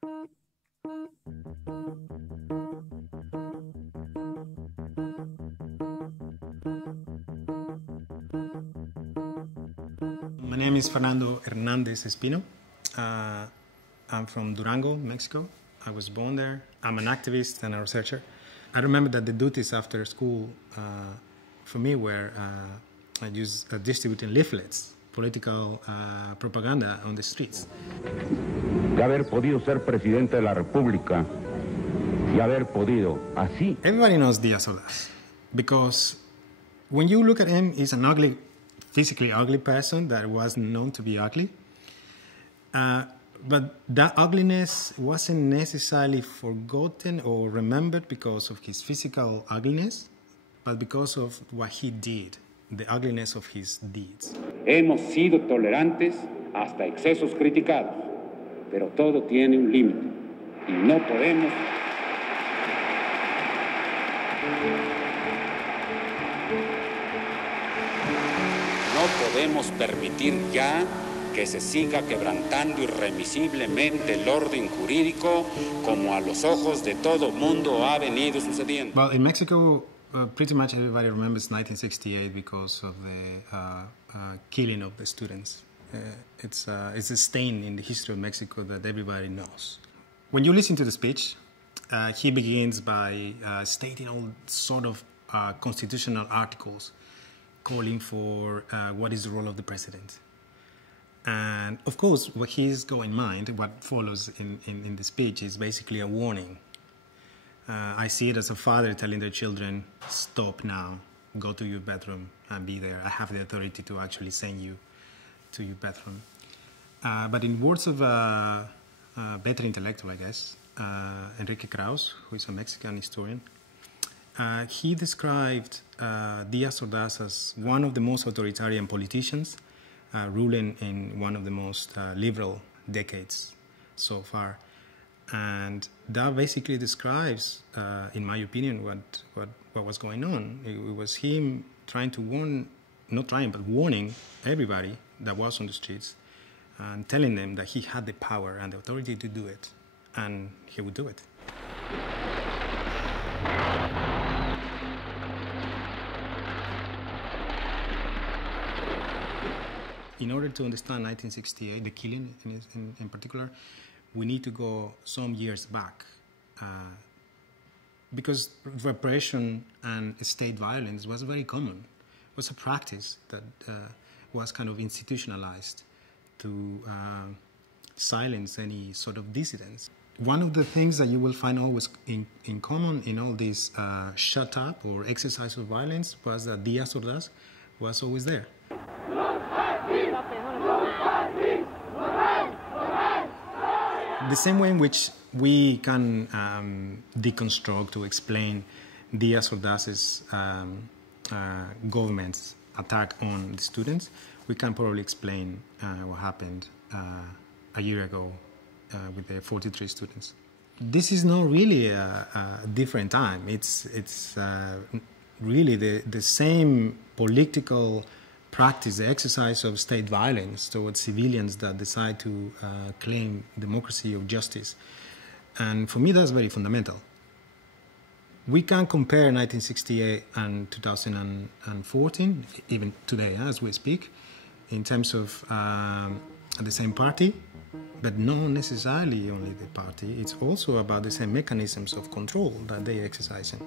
My name is Fernando Hernandez Espino. I'm from Durango, Mexico. I was born there. I'm an activist and a researcher. I remember that the duties after school for me were distributing leaflets, political propaganda on the streets. De haber podido ser presidente de la República y haber podido así. Everybody knows Diaz Ordaz because when you look at him, he's an ugly, physically ugly person that was known to be ugly. But that ugliness wasn't necessarily forgotten or remembered because of his physical ugliness, but because of what he did, the ugliness of his deeds. Hemos sido tolerantes hasta excesos criticados, pero todo tiene un límite y no podemos permitir ya que se siga quebrantando irremisiblemente el orden jurídico como a los ojos de todo mundo ha venido sucediendo. Well, in Mexico, pretty much everybody remembers 1968 because of the killing of the students. It's a stain in the history of Mexico that everybody knows. When you listen to the speech, he begins by stating all sort of constitutional articles calling for what is the role of the president. And of course, what he's got in mind, what follows in the speech is basically a warning. I see it as a father telling their children, stop now, go to your bedroom and be there. I have the authority to actually send you to your bedroom. But in words of a better intellectual, I guess, Enrique Krauss, who is a Mexican historian, he described Diaz Ordaz as one of the most authoritarian politicians ruling in one of the most liberal decades so far. And that basically describes, in my opinion, what was going on. It was him trying to warn, not trying, but warning everybody that was on the streets and telling them that he had the power and the authority to do it, and he would do it. In order to understand 1968, the killing in particular, we need to go some years back. Because repression and state violence was very common. It was a practice that was kind of institutionalized to silence any sort of dissidents. One of the things that you will find always in common in all this shut up or exercise of violence was that Diaz Ordaz was always there. The same way in which we can deconstruct to explain Diaz Ordaz's government's attack on the students, we can probably explain what happened a year ago with the 43 students. This is not really a different time. It's really the same political practice, the exercise of state violence towards civilians that decide to claim democracy or justice. And for me, that's very fundamental. We can compare 1968 and 2014, even today as we speak, in terms of the same party, but not necessarily only the party. It's also about the same mechanisms of control that they exercise in.